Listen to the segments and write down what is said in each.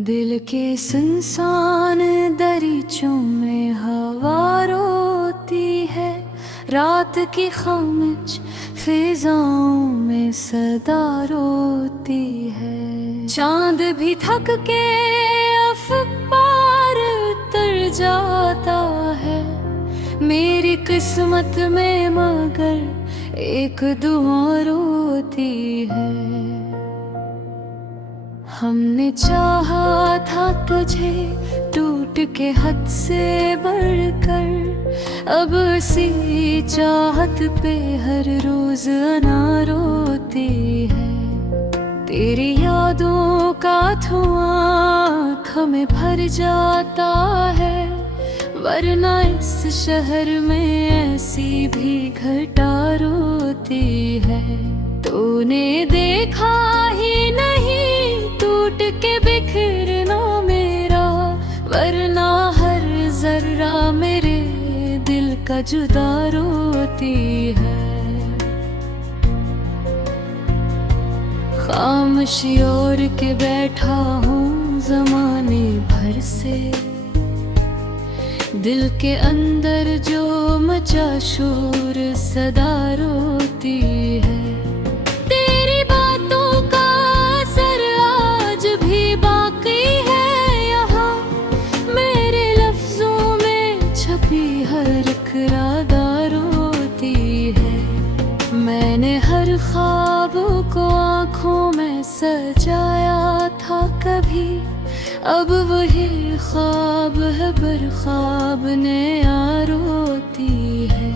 दिल के सुनसान दरीचों में हवा रोती है, रात की खामोश फिजाओं में सदा रोती है। चांद भी थक के अफबार उतर जाता है, मेरी किस्मत में मगर एक दुआ रोती है। हमने चाहा था तुझे टूट के हद से बढ़कर, अब इसी चाहत पे हर रोज अनार रोती है। तेरी यादों का धुआं आँखों में भर जाता है, वरना इस शहर में ऐसी भी घटा रोती है। तूने देखा ही नहीं टूट के बिखरना मेरा, वरना हर जर्रा मेरे दिल का जुदा रोती है। खामोशी ओढ़ के बैठा हूँ जमाने भर से, दिल के अंदर जो मचा शोर सदा रोती है। तेरी बातों का असर आज भी बाकी है यहाँ, मेरे लफ्जों में छपी हर एक रागा रोती है। मैंने हर ख्वाब को आँखों में सजाया था कभी, अब वही ख्वाब है पर ख्वाब नया रोती है।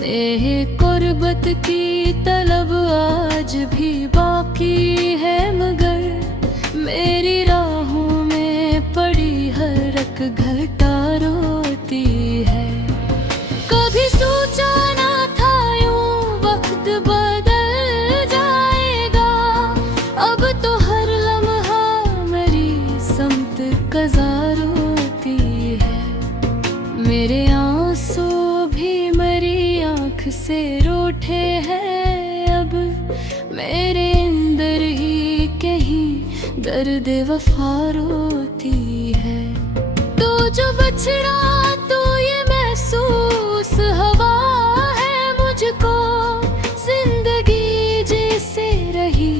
नेह कुर्बत की तलब आज भी बाकी है, मगर मेरी राहों में पड़ी हर एक घटा रोती है। कभी सोचा ना था यूं वक्त बदल जाएगा, अब तो हर लम्हा मेरी समत कज़ा रोती है। मेरे आंसू भी मेरी आँख से रूठे हैं, अब मेरे अंदर ही कहीं दर्द वफा रोती है। तो जो बछड़ा तो ये महसूस हवा है मुझको, जिंदगी जैसे रही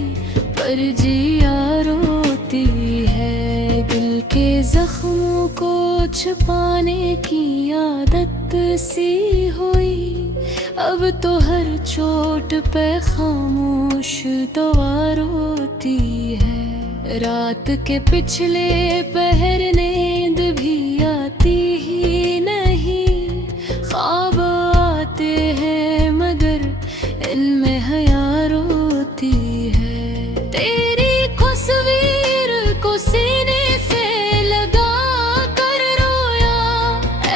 पर जिया रोती है। दिल के जख्मों को छुपाने की आदत सी हुई, अब तो हर चोट पे खामोश दुआ रोती है। रात के पिछले पहर नींद भी आती ही नहीं, ख्वाब आते हैं मगर इनमें हया रोती है। तेरी तस्वीर को सीने से लगा कर रोया,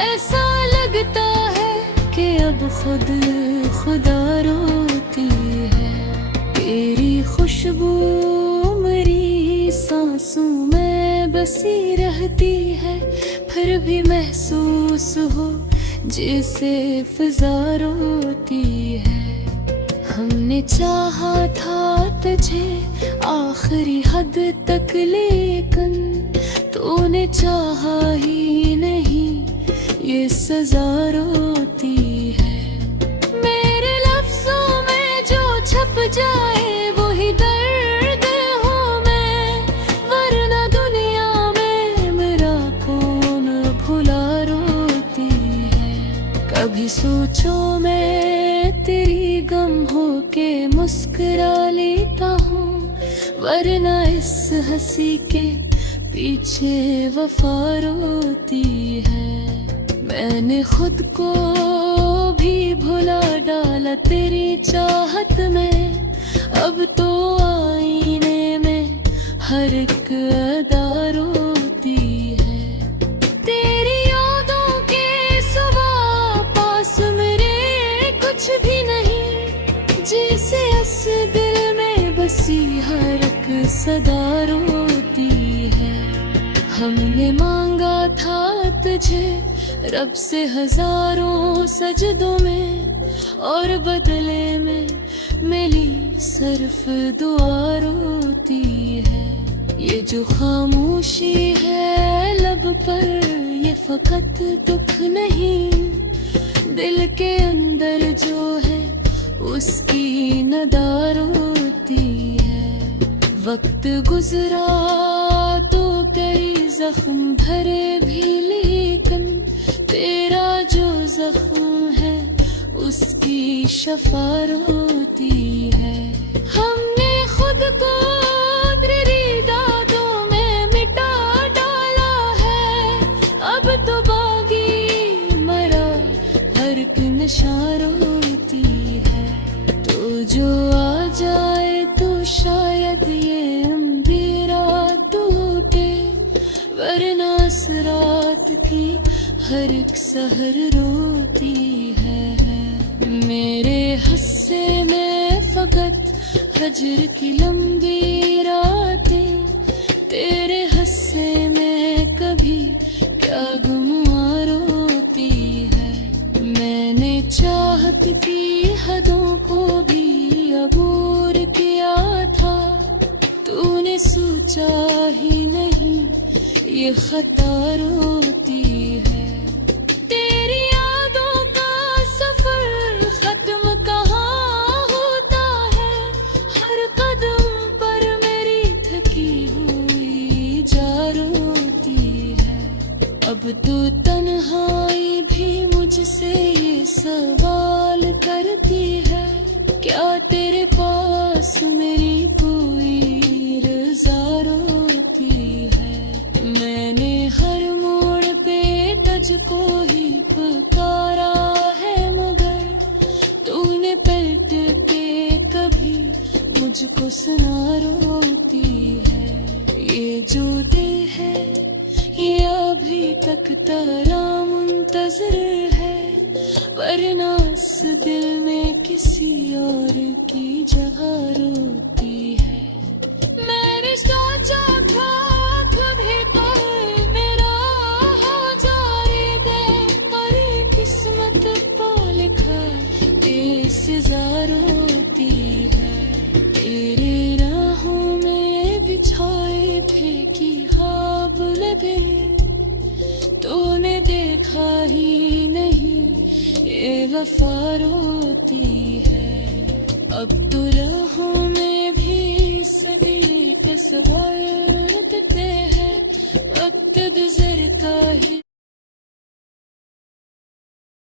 ऐसा लगता है कि अब खुद खुदा रोती है। तेरी खुशबू मेरी सांसों में बसी रहती है, फिर भी महसूस हो जैसे फिजा रोती है। हमने चाहा था तुझे आखिरी हद तक, लेकिन तूने चाहा ही नहीं, ये सजा रोती है। मेरे लफ्जों में जो छप जाए वही दर्द हूँ मैं, वरना दुनिया में मेरा कौन भुला रोती है। कभी सोचो मैं तेरी गम हो के मुस्कुरा लेता हूँ, वरना इस हंसी के पीछे वफा रोती है। मैंने खुद को भी भुला डाला तेरी चाहत में, अब तो आईने में हर एक अदा रोती है। तेरी यादों के सिवा पास मेरे कुछ भी नहीं, जैसे इस दिल में बसी हर एक सदा रोती है। हमने मांगा था तुझे रब से हजारों सजदों में, और बदले में मिली सिर्फ दुआ रोती है। ये जो खामोशी है लब पर, ये फकत दुख नहीं, दिल के अंदर जो है उसकी नदारोती है। वक्त गुजरा तो कई जख्म भरे भी, लेकिन तेरा जो जख्म है उसकी शफा रोती है। हमने खुद को तेरी दादों में मिटा डाला है, अब तो बागी मरा हर एक नशा रोती है। तो जो आ जाए तो शायद ये अंधेरा टूटे, वरना इस रात की हर एक सहर रोती है। मेरे हस्से में फकत हजर की लंबी रातें, तेरे हस्से में कभी क्या गुमा रोती है। मैंने चाहत की हदों को भी अबूर किया था, तूने सोचा ही नहीं ये खता रोती है। तेरी यादों का सफर खत्म कहाँ होता है, हर कदम पर मेरी थकी हुई जा रोती है। अब तो तन्हाई भी मुझसे ये सवाल करती है, क्या तेरे पास मेरी कोई रज़ा रोती है। मैंने हर मोड़ पे तुझको ही पुकारा है, मगर तूने पलट के कभी मुझको सुना रोती है। ये जो दिल है ये अभी तक तेरा मुंतज़िर है, वरना इस दिल में किसी और की जगह रोती है। मैंने सोचा था कभी तो मेरा हो जाएगा, पर किस्मत पा लिखा ये सज़ा रोती है। तेरे राहों में बिछाए फेंकी ख्वाब लबे, तूने देखा ही नहीं ये वफा रोती है। अब तो राहों में भी सभी तस्वीर हैं, वक्त गुजरता है।